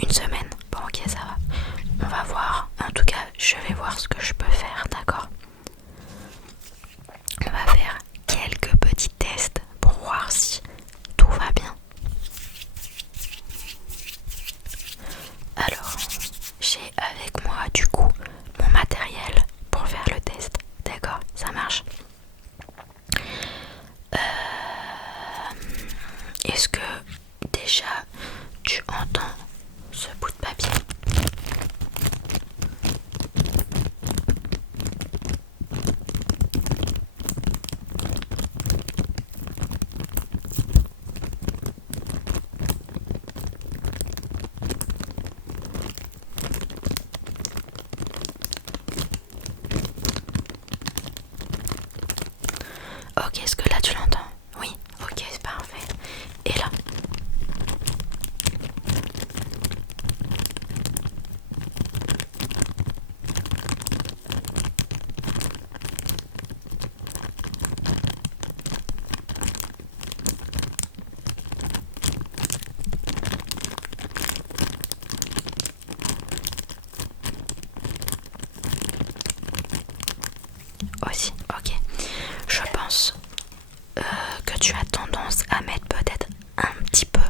Une semaine. Bon ok, ça va. On va voir. En tout cas, je vais voir ce que je peux faire, d'accord? On va faire quelques petits tests pour voir si tout va bien. Alors, j'ai avec moi du coup mon matériel pour faire le test. D'accord, ça marche. Est-ce que déjà tu entends ce bout de papier? Ok, est-ce que là tu l'entends? Oui, ok, c'est parfait. Et là? Aussi, ok. Je pense que tu as tendance à mettre peut-être un petit peu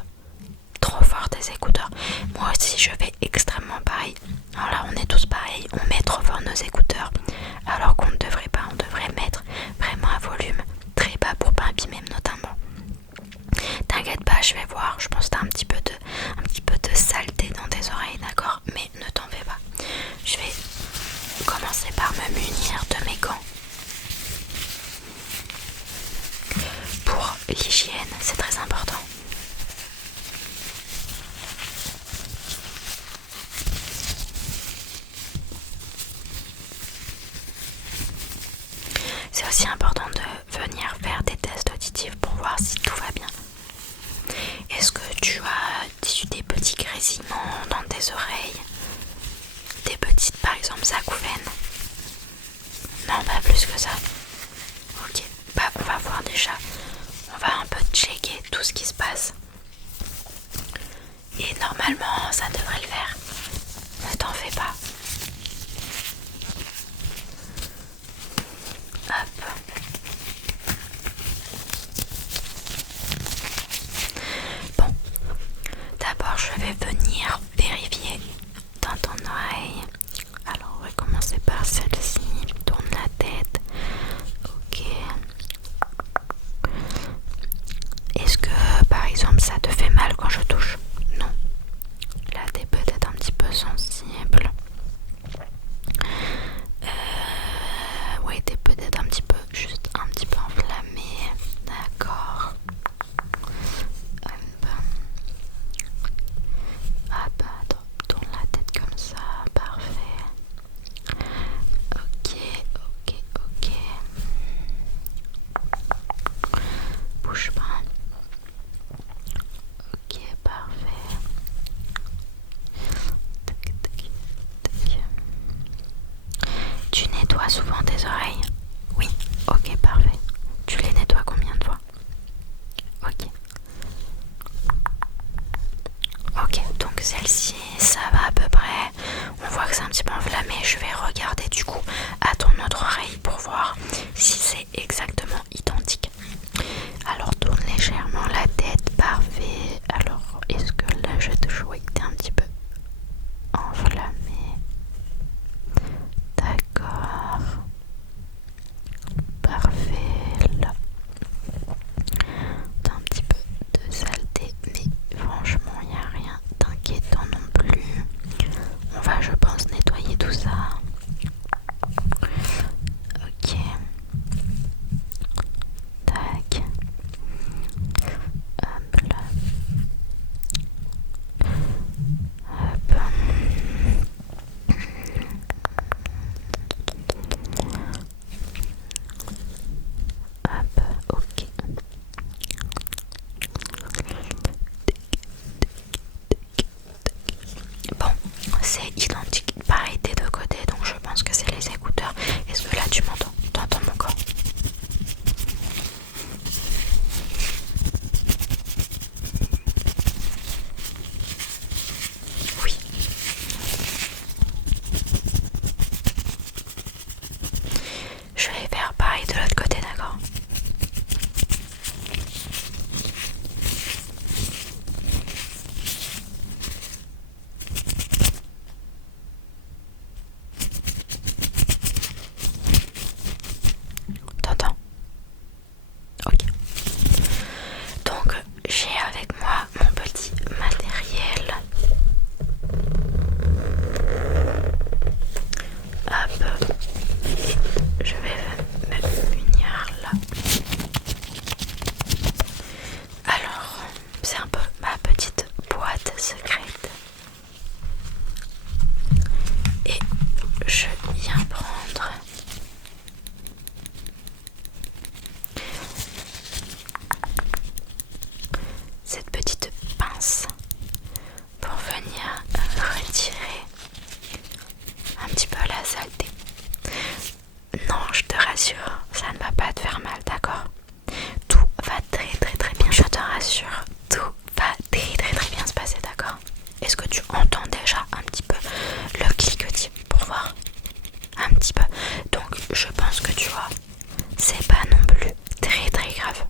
trop fort tes écouteurs. Moi aussi je fais extrêmement pareil. Alors là on est tous pareils, on met trop fort nos écouteurs alors qu'on ne devrait pas, on devrait mettre vraiment un volume très bas pour pas abîmer notamment. T'inquiète pas, je vais voir, je pense que t'as un petit peu de saleté dans tes oreilles, d'accord? Mais ne t'en fais pas. Je vais commencer par me munir de mes gants. Pour l'hygiène, c'est très important. C'est aussi important de venir faire des tests auditifs pour voir si tout va bien. Est-ce que tu as des petits grésillements dans tes oreilles? Des petites, par exemple, acouphènes? Non, pas plus que ça. Ok, bah on va voir déjà. On va un peu checker tout ce qui se passe. Et normalement, ça devrait le faire. Ne t'en fais pas. Hop. Bon, d'abord je vais venir vérifier dans ton oreille. Alors on va commencer par celle-ci. Tourne la tête. Ok. Est-ce que par exemple ça te fait mal quand je touche? Non. Là t'es peut-être un petit peu sensible. Oui, t'es peut-être un petit peu, juste un petit peu enflammé. D'accord. Hop. Hop, attends, tourne la tête comme ça. Parfait. Ok, ok, ok. Bouge pas. Ok, parfait. Tac, tac, tac. Tu nettoies souvent tes oreilles? Oui, ok, parfait. Tu les nettoies combien de fois? Ok. Ok, donc celle-ci, ça va à peu près. On voit que c'est un petit peu enflammé. Je vais regarder du coup à ton autre oreille pour voir si c'est exactement identique. Alors tourne légèrement la tête, parfait. Alors est-ce que là je te jouer que t'es un petit peu enflammé? D'accord. Parfait. Là. T'as un petit peu de saleté, mais franchement il n'y a rien d'inquiétant non plus. On va je pense nettoyer tout ça. Ok. est-ce que tu entends déjà un petit peu le cliquetis pour voir un petit peu? Donc je pense que tu vois, c'est pas non plus très très grave.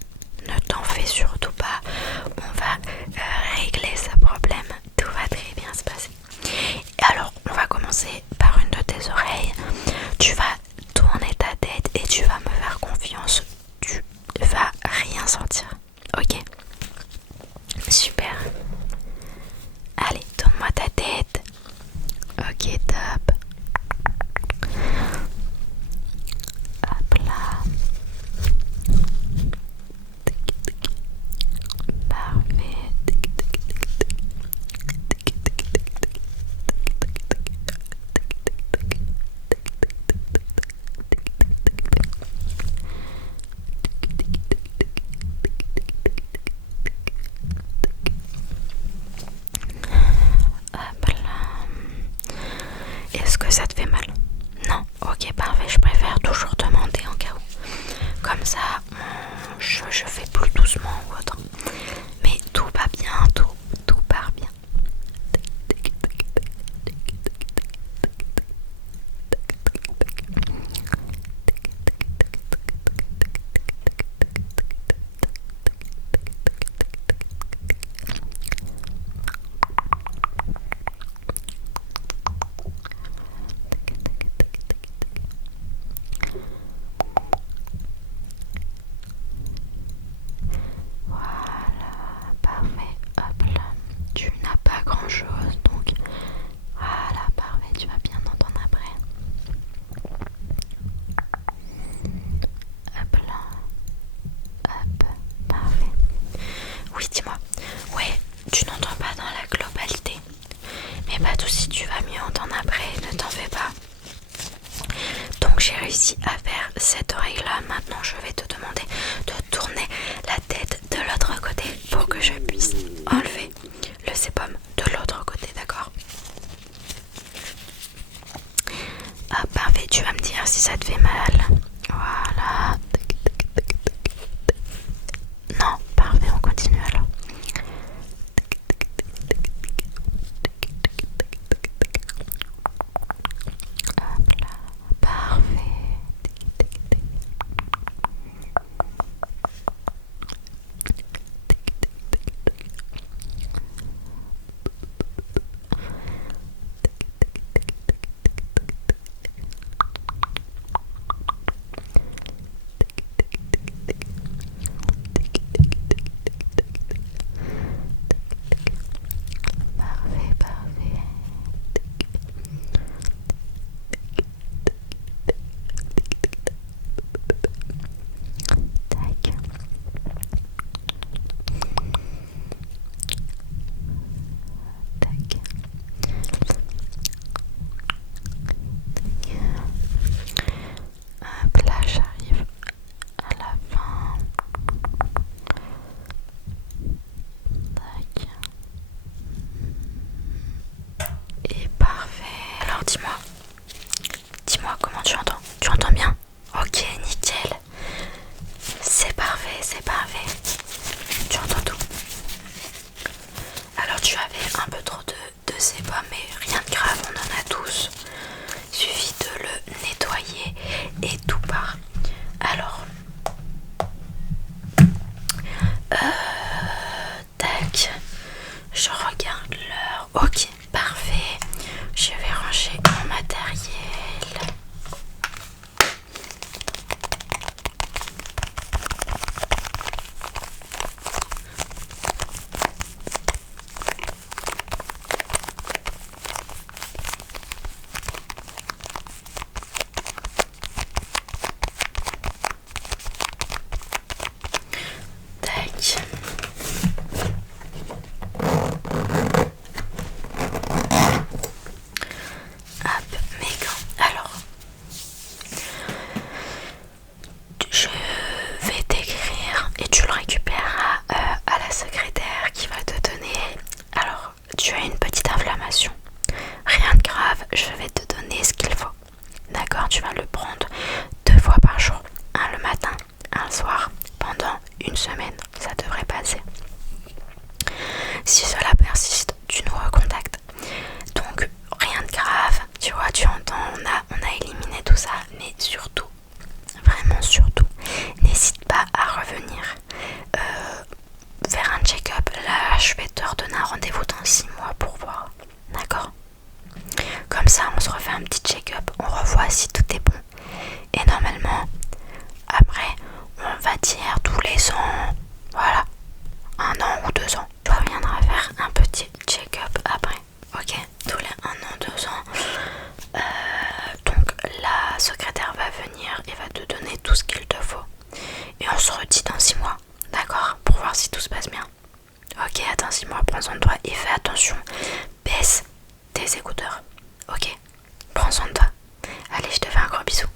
Ne t'en fais surtout pas. On va régler ce problème. Tout va très bien se passer. Alors, on va commencer par une de tes oreilles. Tu vas tourner ta tête et tu vas me faire confiance. Tu vas rien sentir. Ok? Super. Allez, tourne-moi ta tête. Ok, top. Hop là. Parfait. Hop là. Est-ce que ça te fait mal? Non? Ok, parfait. Je préfère toujours demander en cas où. Comme ça, je fais plus doucement ou autre. Mais tout va bien, tout part bien. Voilà, parfait. Hop là. Tu n'as pas grand chose, donc voilà, parfait. Tu vas bien entendre après. Hop là. Hop, parfait. Oui, dis-moi. Ouais, tu n'entends pas dans la globalité. Mais pas de soucis, tu vas mieux entendre après, ne t'en fais pas. Donc j'ai réussi à faire cette oreille là. Maintenant je vais te demander de tourner la tête de l'autre côté pour que je puisse enlever le sébum de l'autre côté, d'accord? Ah parfait, tu vas me dire si ça te fait mal. Voilà. Non, parfait, on continue alors. Hop là, parfait. Parfait, parfait. Tac. Tac. Hop là, j'arrive à la fin. Tac. Et parfait. Alors dis-moi comment tu entends. Tu entends bien? Ok, nickel. C'est parfait, c'est parfait. Tu entends tout. Alors tu avais un peu trop de sébum, mais rien de grave, on en a tous. Il suffit de le nettoyer et tout part. Alors, tac, je regarde l'heure. Ok, parfait. Je vais ranger mon matériel. Tac. Hop, mes gants. Alors, je vais t'écrire et tu le récupéreras à la secrétaire qui va te donner. Alors, tu as une petite inflammation. Rien de grave, je vais te donner ce qu'il faut. D'accord, tu vas le prendre 2 fois par jour. Un le matin, un le soir, pendant une semaine. Ça devrait passer. Si cela persiste, tu nous recontactes. prends soin de toi et fais attention. Baisse tes écouteurs. Ok? Prends soin de toi. Allez, je te fais un gros bisou.